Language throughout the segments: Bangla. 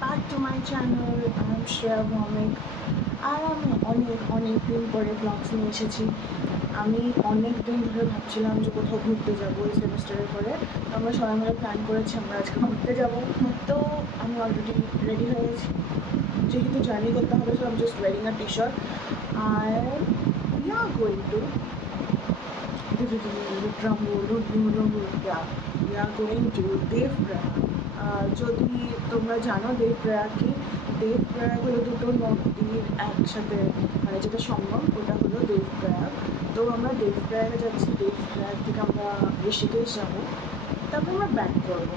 back to my channel. I am Shreya Bhawmik আর আমি অনেক দিন পরে ব্লগস নিয়ে এসেছি। আমি অনেক দিন ধরে ভাবছিলাম যে কোথাও ঘুরতে যাবো এই সেমিস্টারের পরে। আমরা সবাই মিলে প্ল্যান করেছি আমরা আজকে ঘুরতে যাবো। তো আমি অলরেডি রেডি হয়ে গেছি, যেহেতু জার্নি করতে হবে, সো আমি just wearing a T shirt আর we are going to Devprayag. যদি তোমরা জানো দেবপ্রয়াগ কি, দেবপ্রয়াগ হলো দুটো নদীর একসাথে মানে যেটা সঙ্গম, ওটা হলো দেবপ্রয়াগ। তো আমরা দেবপ্রয়াগে যাচ্ছি, দেবপ্রয়াগ থেকে আমরা ঋষিকেশ যাবো, তারপর আমরা ব্যাক করবো।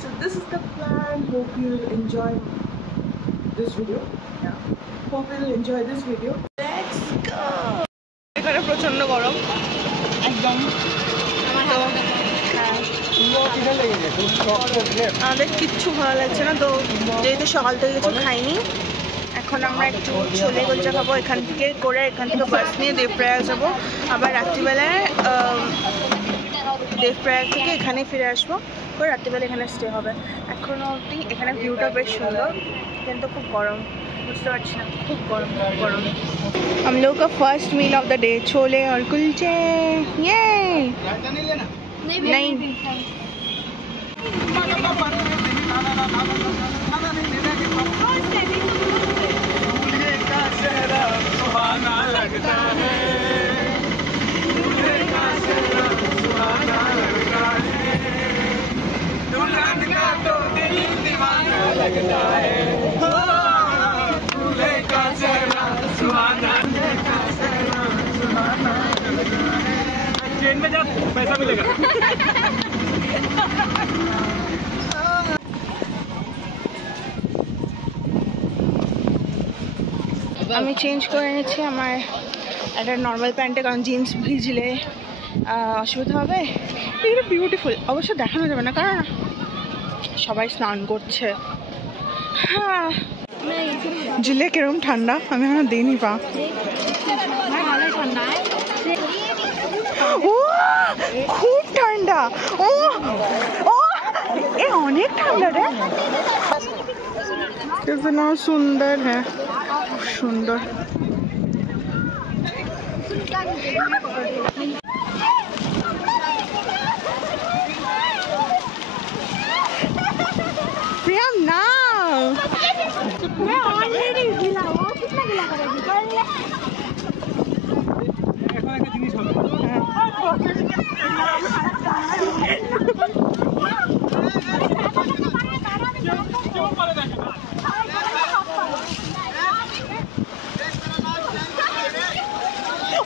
So this is the plan. Hope you will enjoy this video. Yeah, hope you will enjoy this video. Let's go. এখানে প্রচন্ড গরম একদম। আমাদের কিচ্ছু ভালো লাগছে না, তো যেহেতু সকাল থেকে কিছু খাইনি, এখন আমরা একটু ছোলে কুলচা খাবো। এখান থেকে বাস নিয়ে দেবপ্রয়াগ যাবো, আবার রাত্রিবেলায় দেবপ্রয়াগ থেকে এখানে ফিরে আসবো, করে রাত্রিবেলা এখানে স্টে হবে। এখনও অবধি এখানে ভিউটা বেশ সুন্দর, কিন্তু খুব গরম, বুঝতে পারছি না, খুব গরম। हम लोग का first meal of the day छोले और कुलचे। ये नहीं में जा पैसा मिलेगा। আমি চেঞ্জ করে নিচ্ছি আমার একটা নর্মাল প্যান্টে, কারণ জিন্স ভিজলে অসুবিধা হবে। এগুলো বিউটিফুল, অবশ্য দেখানো যাবে না কারণ সবাই স্নান করছে। হ্যাঁ, জিলে কিরকম ঠান্ডা, আমি এখন দিইনি পা। ও খুব ঠান্ডা, ও ও এ অনেক ঠান্ডা রে। कितना सुंदर है, सुंदर। प्रियम ना मैं ऑलरेडी गिला, वो कितना गिला करेगी कर ले।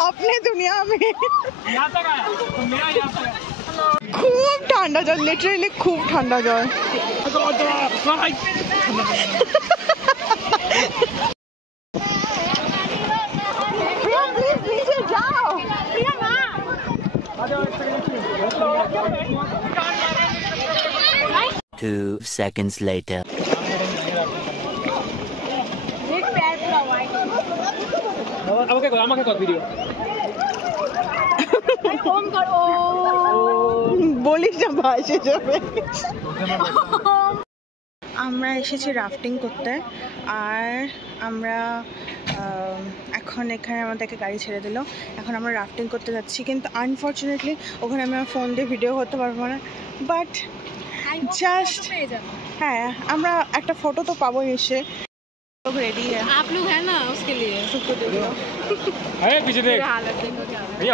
अपने दुनिया में खूब ठंडा जल, लिटरली खूब ठंडा जल। जाओ 2 seconds later. আমাকে কর ভিডিও ফোন করো, বলিস না ভাসে যাবে। আমরা এসেছি রাফটিং করতে, আর আমরা এখন এখানে আমাদেরকে গাড়ি ছেড়ে দিল, এখন আমরা রাফটিং করতে যাচ্ছি। কিন্তু আনফর্চুনেটলি ওখানে আমি আমার ফোন দিয়ে ভিডিও করতে পারবো না, বাট জাস্ট হ্যাঁ আমরা একটা ফটো তো পাবো এসে। रेडी है आप लोग हैं ना उसके लिए, अरे पीछे देख, ये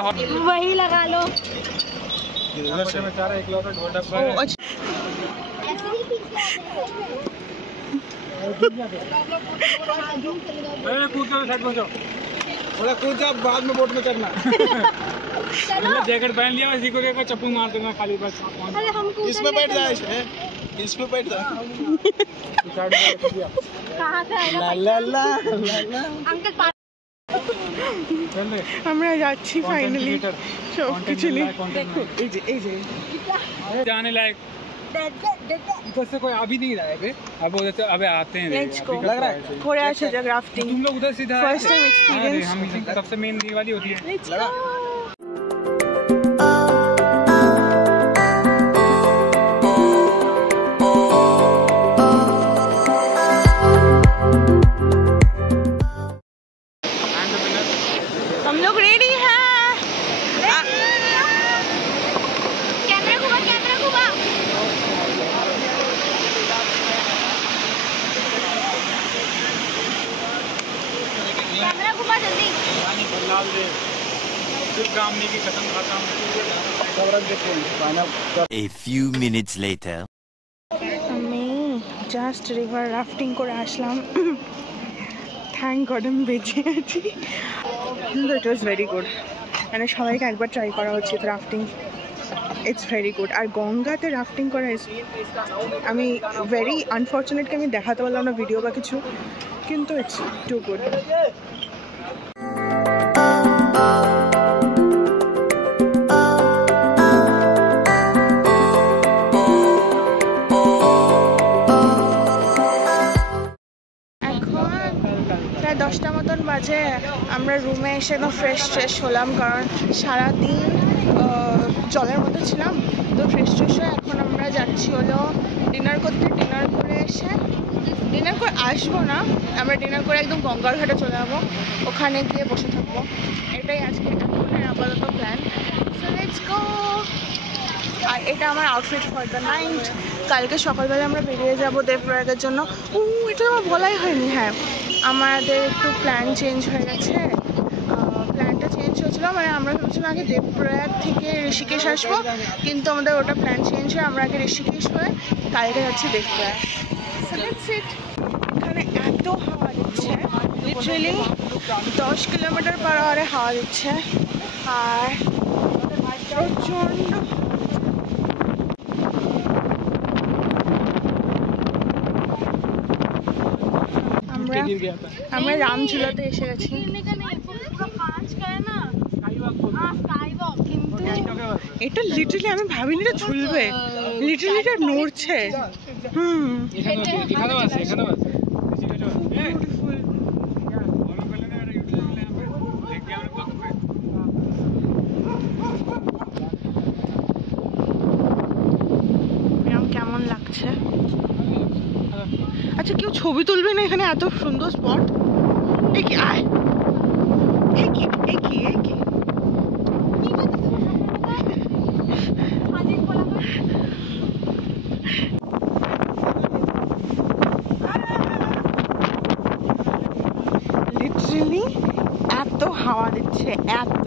वही लगा लो। में चारा एक लोटा ढोल डब्बा है। अरे कूद जाओ, साइड में जाओ, बोला कूद जाओ, बाद में बोट में चढ़ना। जैकेट पहन लिया, इसी को देखो चप्पू मार देना खाली बस। अरे हमको इसमें बैठ जाए, इसमें बैठ जाए। कहाँ से आएगा ला ला अंकल? আমরা যাচ্ছি ফাইনালি, সব কিছু নেই। এই যে जाने लायक ऊपर से कोई आ भी नहीं रहा है, अब उधर से अबे आते हैं। लेट्स गो, लग रहा है थोड़ा अच्छा जगह राफ्टिंग। तुम लोग उधर सीधा फर्स्ट टाइम एक्सपीरियंस, हम सबसे मेन ये वाली होती है। Let's go. सिर्फ काम नहीं कि खत्म खत्म A few minutes later. আমি জাস্ট রিভার রাফটিং করে আসলাম। থ্যাংক গড আমি বেঁচে আছি। কিন্তু ইট ওয়াজ ভেরি গুড, মানে সবাইকে একবার ট্রাই করা উচিত রাফটিং। It's very good. আর গঙ্গাতে রাফটিং করা আমি ভেরি আনফর্চুনেটলি আমি দেখাতে পারলাম না ভিডিও বা কিছু, কিন্তু ইটস টু গুড। প্রায় 10টা মতন বাজে। আমরা রুমে এসে একদম ফ্রেশ হলাম, কারণ সারাদিন জলের মধ্যে ছিলাম। তো ফ্রেশ হয়ে এখন আমরা যাচ্ছি হলো ডিনার করতে। ডিনার করে এসে ডিনার করে আসবো না, আমরা ডিনার করে একদম গঙ্গার ঘাটে চলে যাবো, ওখানে গিয়ে বসে থাকবো। এটাই আজকে এখনের আপাতত প্ল্যান। So let's go. আর এটা আমার আউটফিট ফর দ্য নাইট। কালকে সকালবেলা আমরা বেরিয়ে যাবো দেবপ্রয়াগের জন্য। এটা আমার বলাই হয়নি। হ্যাঁ, আমাদের একটু প্ল্যান চেঞ্জ হয়ে গেছে। প্ল্যানটা চেঞ্জ হয়েছিল, মানে আমরা ভেবেছিলাম আগে দেবপ্রয়াগ থেকে ঋষিকেশ আসবো, কিন্তু আমাদের ওটা প্ল্যান চেঞ্জ হয়ে আমরা আগে ঋষিকেশ হয়ে কালকে যাচ্ছি দেবপ্রয়াগ। So that's it. এখানে এত হাওয়া দিচ্ছে, লিটারেলি 10 কিলোমিটার পার আওয়ারে হাওয়া দিচ্ছে। আর প্রচণ্ড আমরা রামঝুলাতে এসে গেছি। কিন্তু এটা লিটারলি আমি ভাবিনি এটা ঝুলবে, লিটারলি এটা নড়ছে। কেমন লাগছে? আচ্ছা, কেউ ছবি তুলবে না এখানে? এত সুন্দর স্পট। লিটারেলি এত হাওয়া দিচ্ছে, এত